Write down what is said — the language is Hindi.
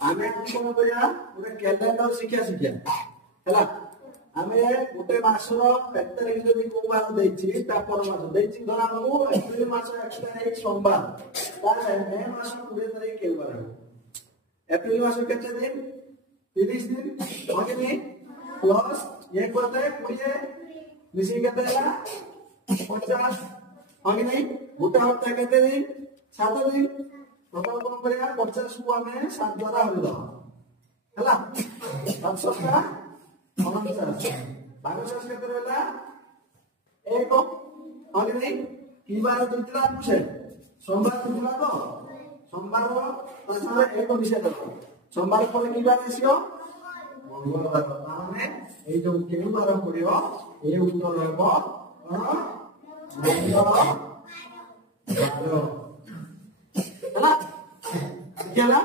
आमे कोन करिया गोटे कैलेंडर शिक्षा हैला आमे गोटे मासर 1 तारिख जदी को बार देछि ता पर मास देछि धर हमहु एप्रिल मास 1 तारिख सोमवार तारे मे मास 20 तारिख के बार एप्रिल मास केते दिन 30 दिन होगे प्लस ये करते 20 मिसी केते ला 50 होगे नहीं गोटे हफ्ता केते दिन 7 दिन टोटल कोन करिया 50 को हमें 7 द्वारा हल दो हैला 7 का 49 बागोशस केते रहला 1 होगे नहीं की बार दितला पूछे सोमवार दितला तो सोमवार तासारे 1 मिसे दो सोमवार पर की बार आसियो मंगलवार माने ए जो केउ बार पड़ियो ए उत्तर हेबो मंगलवार हैला